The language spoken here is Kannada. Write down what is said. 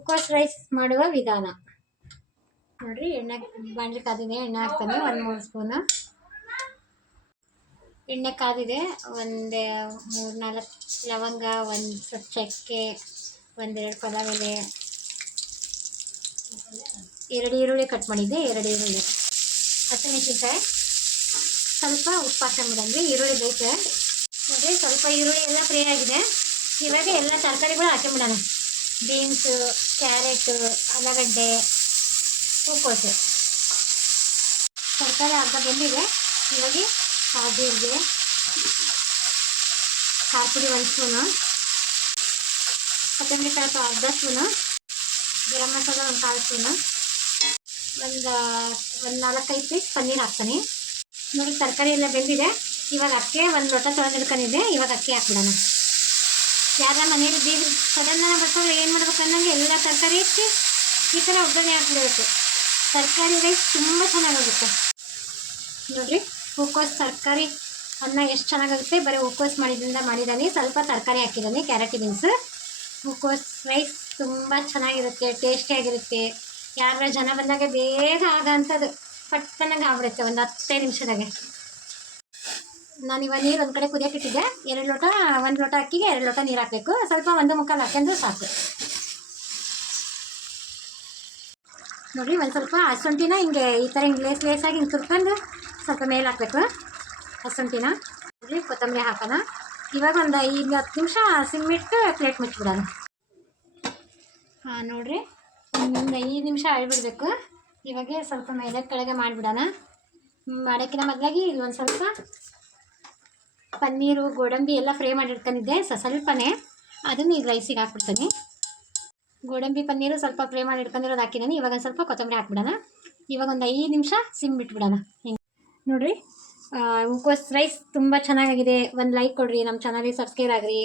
ಹೂಕೋಸ್ ರೈಸ್ ಮಾಡುವ ವಿಧಾನ ನೋಡ್ರಿ. ಎಣ್ಣೆ ಬಾಣಲಿ ಕಾದಿದೆ, ಎಣ್ಣೆ ಹಾಕ್ತಾನೆ. 1-3 ಸ್ಪೂನು ಎಣ್ಣೆ ಕಾದಿದೆ. ಒಂದು 3-4 ಲವಂಗ, ಒಂದು ಸ್ವಲ್ಪ ಚಕ್ಕೆ, 1-2 ಪಲಾವ್ ಎಲೆ, 2 ಈರುಳ್ಳಿ ಕಟ್ ಮಾಡಿದ್ದೆ, 2 ಈರುಳ್ಳಿ, ಹಸಿಮೆಣಸಿನ್ಕಾಯಿ, ಸ್ವಲ್ಪ ಉಪ್ಪು ಹಾಕೊಂಡ್ಬಿಡಂದ್ರೆ ಈರುಳ್ಳಿ ಬೇಯಿಸಿ ನೋಡಿರಿ. ಸ್ವಲ್ಪ ಈರುಳ್ಳಿ ಎಲ್ಲ ಫ್ರೈ ಆಗಿದೆ. ಇವಾಗ ಎಲ್ಲ ತರಕಾರಿಗಳು ಹಾಕೊಂಡ್ಬಿಡೋಣ. ಬೀನ್ಸು, ಕ್ಯಾರೆಟು, ಆಲೂಗಡ್ಡೆ, ಹೂಕೋಸು. ತರಕಾರಿ ಅರ್ಧ ಬೆಂದಿದೆ. ಇವಾಗ ಜೀರಿಗೆ, ಖಾರ ಪುಡಿ 1 ಸ್ಪೂನು, ಕೊತ್ತಂಬರಿ ಕಾಳು ಅರ್ಧ ಸ್ಪೂನು, ಗರಂ ಮಸಾಲ 1 ಕಾಲು ಸ್ಪೂನು, ಒಂದು 4-5 ಪೀಸ್ ಪನ್ನೀರ್ ಹಾಕ್ತಾನೆ. ನೋಡಿ ತರಕಾರಿ ಎಲ್ಲ ಬೆಂದಿದೆ. ಇವಾಗ ಅಕ್ಕಿ 1 ಲೋಟ ತೊಳೆದಿಡ್ಕೊಂಡಿದ್ದೆ. ಇವಾಗ ಅಕ್ಕಿ ಹಾಕ್ಬಿಡೋಣ. ಯಾರ ಮನೇಲಿ ಬೀಗರು ಸಡನ್ನ ಬರ್ತಾರೆ ಏನು ಮಾಡ್ಬೇಕು ಅನ್ನಂಗೆ ಎಲ್ಲ ತರಕಾರಿ ಇಟ್ಟು ಈ ಥರ ಒಗ್ಗರಣೆ ಹಾಕ್ಬಿಡಬೇಕು. ತರಕಾರಿ ರೈಸ್ ತುಂಬ ಚೆನ್ನಾಗಾಗುತ್ತೆ ನೋಡಿರಿ. ಹೂಕೋಸು ತರಕಾರಿ ಅನ್ನ ಎಷ್ಟು ಚೆನ್ನಾಗಾಗುತ್ತೆ. ಬರೀ ಹೂಕೋಸು ಮಾಡಿದ್ದಾನೆ. ಸ್ವಲ್ಪ ತರಕಾರಿ ಹಾಕಿದ್ದಾನೆ, ಕ್ಯಾರೆಟ್, ಬೀನ್ಸು. ಹೂಕೋಸು ರೈಸ್ ತುಂಬ ಚೆನ್ನಾಗಿರುತ್ತೆ, ಟೇಸ್ಟಿಯಾಗಿರುತ್ತೆ. ಯಾರ ಜನ ಬಂದಾಗ ಬೇಗ ಆಗೋಂಥದ್ದು, ಪಟ್ಟನಾಗ ಆಗ್ಬಿಡುತ್ತೆ 10 ನಿಮಿಷದಾಗೆ. ನಾನಿವಾಗ ನೀರು ಒಂದು ಕಡೆ ಕುದಿಯೋಕೆ ಇಟ್ಟಿದ್ದೆ. 1 ಲೋಟ ಅಕ್ಕಿಗೆ 2 ಲೋಟ ನೀರು ಹಾಕಬೇಕು. ಸ್ವಲ್ಪ 1 ಮುಕ್ಕಾಲು ಹಾಕ್ಯಂದ್ರೆ ಸಾಕು ನೋಡಿರಿ. ಒಂದು ಸ್ವಲ್ಪ ಹಸುಂಠಿನ ಹಿಂಗೆ ಈ ಥರ ಲೇಸಾಗಿ ಹಿಂಗೆ ತುರ್ಕೊಂಡು ಸ್ವಲ್ಪ ಮೇಲೆ ಹಾಕಬೇಕು ಹಸುಂಠಿನ. ನೋಡಿರಿ ಕೊತ್ತಂಬರಿ ಹಾಕೋಣ. ಇವಾಗ ಒಂದು 5-10 ನಿಮಿಷ ಸಿಮ್ಮಿಟ್ಟು ಪ್ಲೇಟ್ ಮುಚ್ಚಿಬಿಡೋಣ. ನೋಡಿರಿ ಒಂದು 5 ನಿಮಿಷ ಅಳ್ಬಿಡ್ಬೇಕು. ಇವಾಗ ಸ್ವಲ್ಪ ಮೇಲೆ ಕೆಳಗೆ ಮಾಡಿಬಿಡೋಣ. ಮಾಡೋಕ್ಕಿಂತ ಮೊದಲಾಗಿ ಇಲ್ಲಿ ಒಂದು ಸ್ವಲ್ಪ ಪನ್ನೀರು, ಗೋಡಂಬಿ ಎಲ್ಲ ಫ್ರೈ ಮಾಡಿಟ್ಕೊಂಡಿದ್ದೆ. ಸ್ವಲ್ಪನೇ ಅದನ್ನು ಈಗ ರೈಸಿಗೆ ಹಾಕ್ಬಿಡ್ತೀನಿ. ಗೋಡಂಬಿ ಪನ್ನೀರು ಸ್ವಲ್ಪ ಫ್ರೈ ಮಾಡಿ ಇಟ್ಕೊಂಡಿರೋದು ಹಾಕಿದ್ದೀನಿ. ಇವಾಗ ಒಂದು ಸ್ವಲ್ಪ ಕೊತ್ತಂಬರಿ ಹಾಕ್ಬಿಡೋಣ. ಇವಾಗ ಒಂದು 5 ನಿಮಿಷ ಸಿಮ್ ಬಿಟ್ಬಿಡೋಣ. ಹಿಂಗೆ ನೋಡಿರಿ, ಹೂಕೋಸು ರೈಸ್ ತುಂಬ ಚೆನ್ನಾಗಿದೆ. ಒಂದು ಲೈಕ್ ಕೊಡಿರಿ, ನಮ್ಮ ಚಾನಲಿಗೆ ಸಬ್ಸ್ಕ್ರೈಬ್ ಆಗಿರಿ.